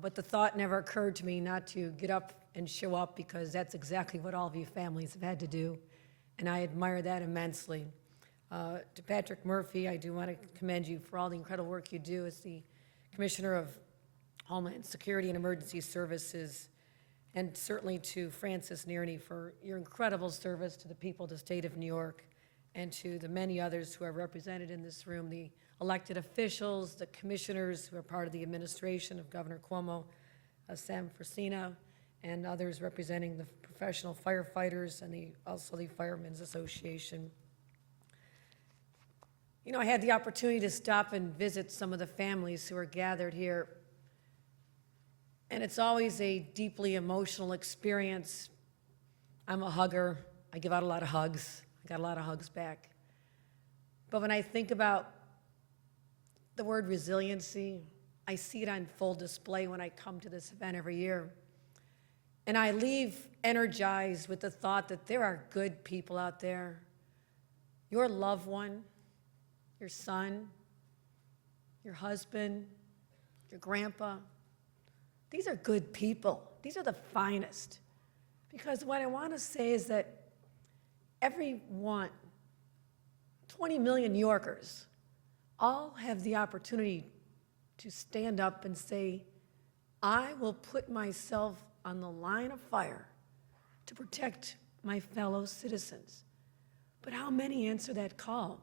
But the thought never occurred to me not to get up and show up, because that's exactly what all of you families have had to do, and I admire that immensely. To Patrick Murphy, I do want to commend you for all the incredible work you do as the Commissioner of Homeland Security and Emergency Services, and certainly to Francis Nearney for your incredible service to the people of the state of New York, and to the many others who are represented in this room, the elected officials, the commissioners who are part of the administration of Governor Cuomo, Sam Fresina, and others representing the professional firefighters and also the Firemen's Association. You know, I had the opportunity to stop and visit some of the families who are gathered here, and it's always a deeply emotional experience. I'm a hugger. I give out a lot of hugs. I got a lot of hugs back. But when I think about the word resiliency, I see it on full display when I come to this event every year. And I leave energized with the thought that there are good people out there. Your loved one, your son, your husband, your grandpa, these are good people. These are the finest. Because what I want to say is that everyone, 20 million New Yorkers, all have the opportunity to stand up and say, I will put myself on the line of fire to protect my fellow citizens. But how many answer that call?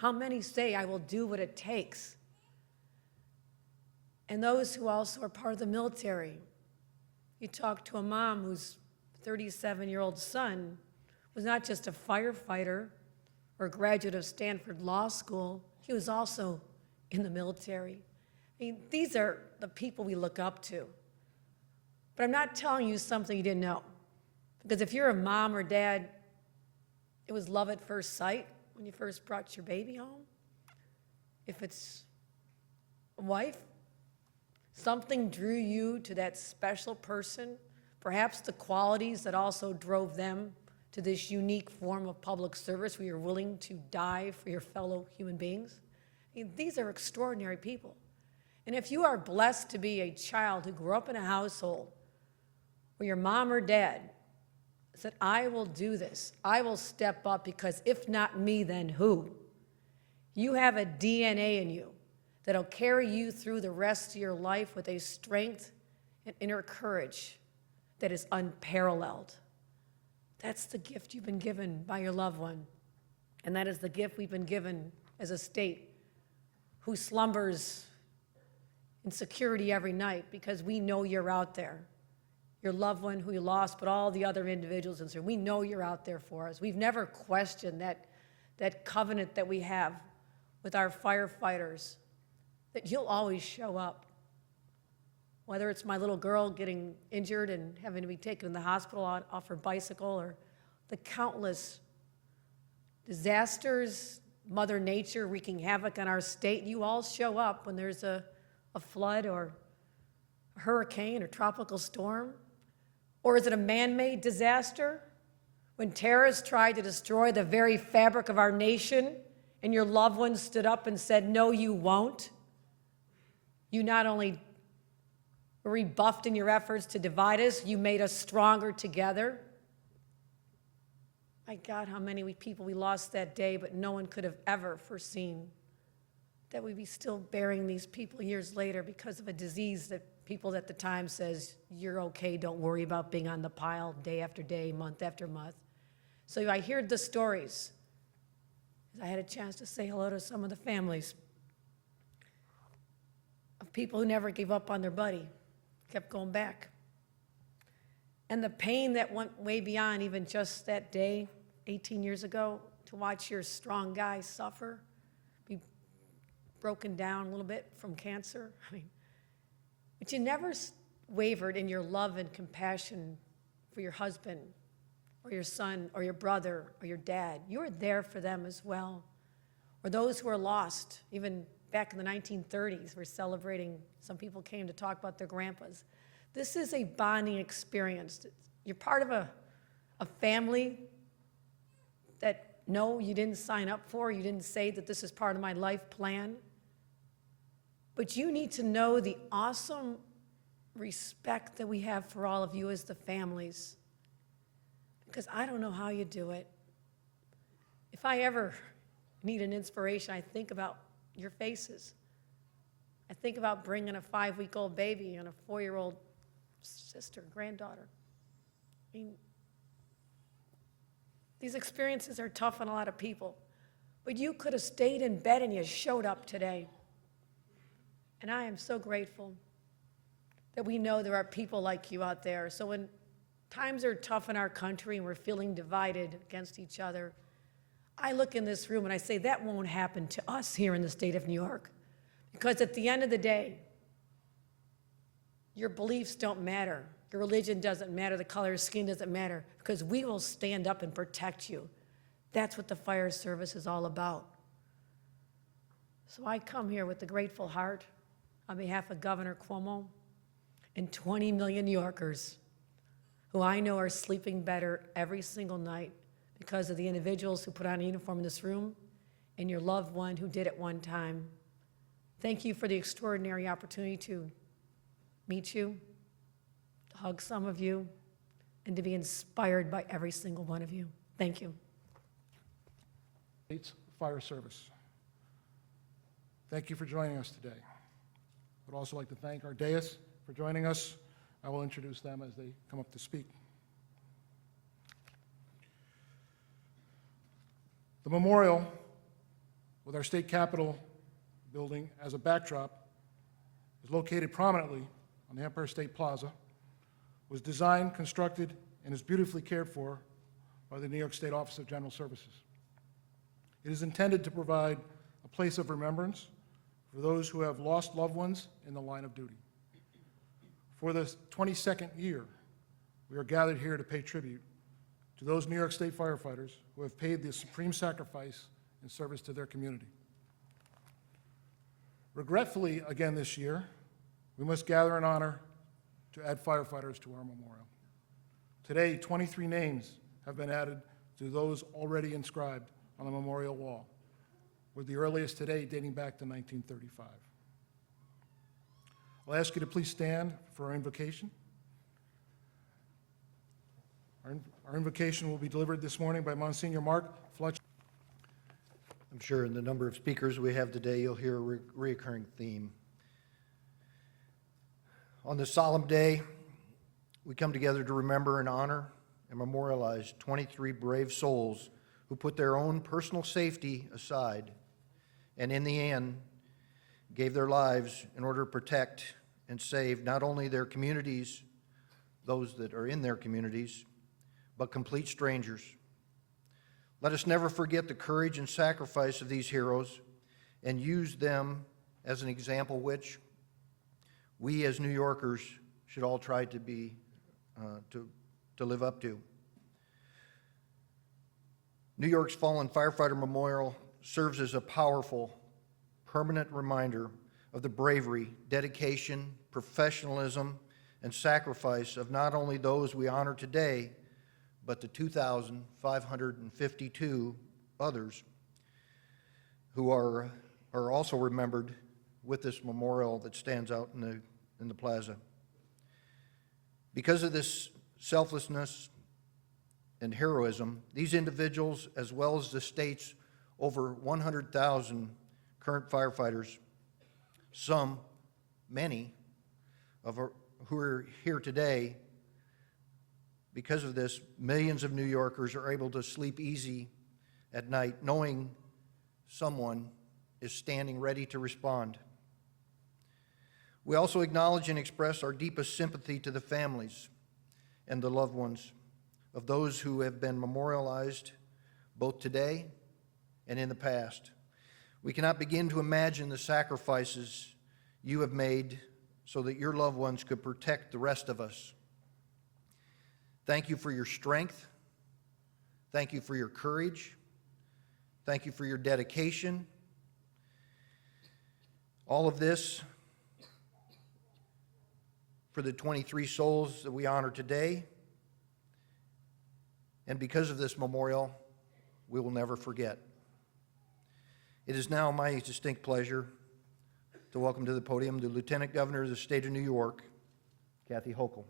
How many say, I will do what it takes? And those who also are part of the military. You talk to a mom whose 37-year-old son was not just a firefighter or a graduate of Stanford Law School, he was also in the military. I mean, these are the people we look up to. But I'm not telling you something you didn't know. Because if you're a mom or dad, it was love at first sight when you first brought your baby home. If it's a wife, something drew you to that special person, perhaps the qualities that also drove them to this unique form of public service where you're willing to die for your fellow human beings. I mean, these are extraordinary people. And if you are blessed to be a child who grew up in a household where your mom or dad said, I will do this, I will step up, because if not me, then who? You have a DNA in you that'll carry you through the rest of your life with a strength and inner courage that is unparalleled. That's the gift you've been given by your loved one. And that is the gift we've been given as a state who slumbers in security every night, because we know you're out there. Your loved one who you lost, but all the other individuals in there, we know you're out there for us. We've never questioned that covenant that we have with our firefighters, that you'll always show up. Whether it's my little girl getting injured and having to be taken to the hospital off her bicycle, or the countless disasters, Mother Nature wreaking havoc on our state, you all show up when there's a flood or a hurricane or tropical storm. Or is it a man-made disaster when terrorists tried to destroy the very fabric of our nation and your loved ones stood up and said, no, you won't? You not only were rebuffed in your efforts to divide us, you made us stronger together. My God, how many people we lost that day, but no one could have ever foreseen that we'd be still burying these people years later because of a disease that people at the time says, you're okay, don't worry about being on the pile day after day, month after month. So I heard the stories. I had a chance to say hello to some of the families of people who never gave up on their buddy, kept going back. And the pain that went way beyond even just that day, 18 years ago, to watch your strong guy suffer, be broken down a little bit from cancer. I mean, but you never wavered in your love and compassion for your husband or your son or your brother or your dad. You were there for them as well. Or those who are lost, even back in the 1930s, we're celebrating, some people came to talk about their grandpas. This is a bonding experience. You're part of a family that, no, you didn't sign up for. You didn't say that this is part of my life plan. But you need to know the awesome respect that we have for all of you as the families, because I don't know how you do it. If I ever need an inspiration, I think about your faces. I think about bringing a 5-week-old baby and a 4-year-old sister, granddaughter. I mean, these experiences are tough on a lot of people, but you could have stayed in bed and you showed up today. And I am so grateful that we know there are people like you out there. So when times are tough in our country and we're feeling divided against each other, I look in this room and I say, that won't happen to us here in the state of New York. Because at the end of the day, your beliefs don't matter. Your religion doesn't matter. The color of skin doesn't matter. Because we will stand up and protect you. That's what the fire service is all about. So I come here with a grateful heart on behalf of Governor Cuomo and 20 million New Yorkers who I know are sleeping better every single night because of the individuals who put on a uniform in this room and your loved one who did it one time. Thank you for the extraordinary opportunity to meet you, to hug some of you, and to be inspired by every single one of you. Thank you. States Fire Service. Thank you for joining us today. I'd also like to thank our dais for joining us. I will introduce them as they come up to speak. The memorial, with our state capitol building as a backdrop, is located prominently on the Empire State Plaza, was designed, constructed, and is beautifully cared for by the New York State Office of General Services. It is intended to provide a place of remembrance for those who have lost loved ones in the line of duty. For the 22nd year, we are gathered here to pay tribute to those New York State firefighters who have paid the supreme sacrifice in service to their community. Regretfully, again this year, we must gather in honor to add firefighters to our memorial. Today, 23 names have been added to those already inscribed on the memorial wall, with the earliest today dating back to 1935. I'll ask you to please stand for our invocation. Our invocation will be delivered this morning by Monsignor Mark Fletcher. I'm sure in the number of speakers we have today, you'll hear a reoccurring theme. On this solemn day, we come together to remember and honor and memorialize 23 brave souls who put their own personal safety aside and in the end gave their lives in order to protect and save not only their communities, those that are in their communities, but complete strangers. Let us never forget the courage and sacrifice of these heroes and use them as an example which we as New Yorkers should all try to be, to live up to. New York's Fallen Firefighter Memorial serves as a powerful, permanent reminder of the bravery, dedication, professionalism, and sacrifice of not only those we honor today, but the 2,552 others who are also remembered with this memorial that stands out in the plaza. Because of this selflessness and heroism, these individuals, as well as the state's over 100,000 current firefighters, many who are here today, because of this, millions of New Yorkers are able to sleep easy at night, knowing someone is standing ready to respond. We also acknowledge and express our deepest sympathy to the families and the loved ones of those who have been memorialized both today and in the past. We cannot begin to imagine the sacrifices you have made so that your loved ones could protect the rest of us. Thank you for your strength. Thank you for your courage. Thank you for your dedication. All of this for the 23 souls that we honor today. And because of this memorial, we will never forget. It is now my distinct pleasure to welcome to the podium the Lieutenant Governor of the State of New York, Kathy Hochul.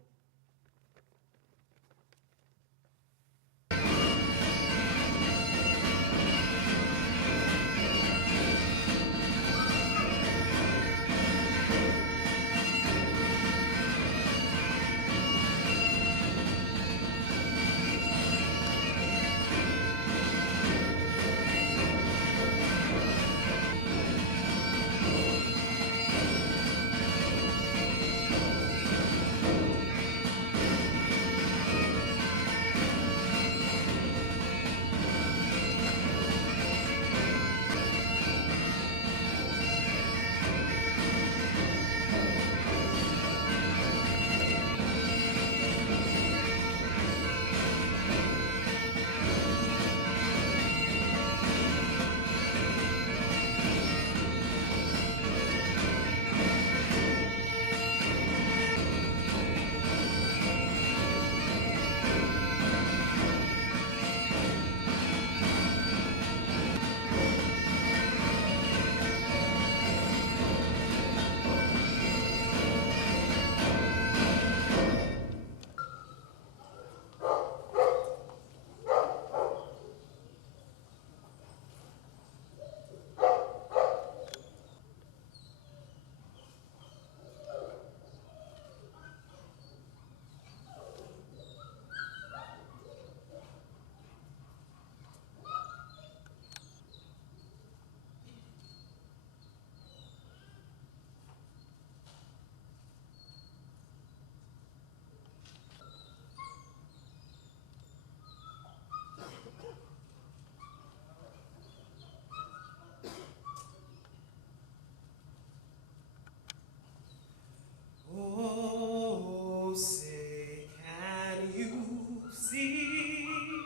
Oh, say, can you see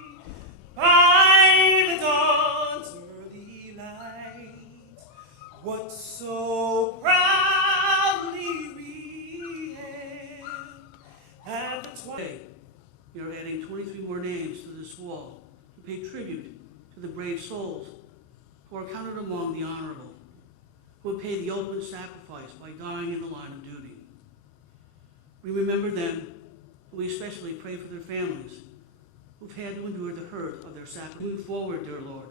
by the dawn's early light what so proudly we hailed at the twilight? We are adding 23 more names to this wall to pay tribute to the brave souls who are counted among the honorable, who have paid the ultimate sacrifice by dying in the line of duty. We remember them, and we especially pray for their families who've had to endure the hurt of their sacrifice. Moving forward, dear Lord,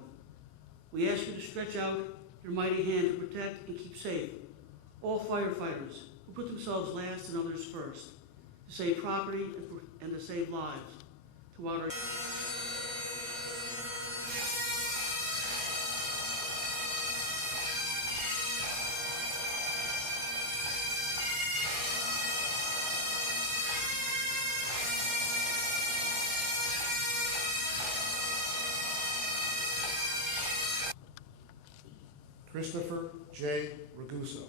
we ask you to stretch out your mighty hand to protect and keep safe all firefighters who put themselves last and others first, to save property and to save lives throughout our... Christopher J. Raguso.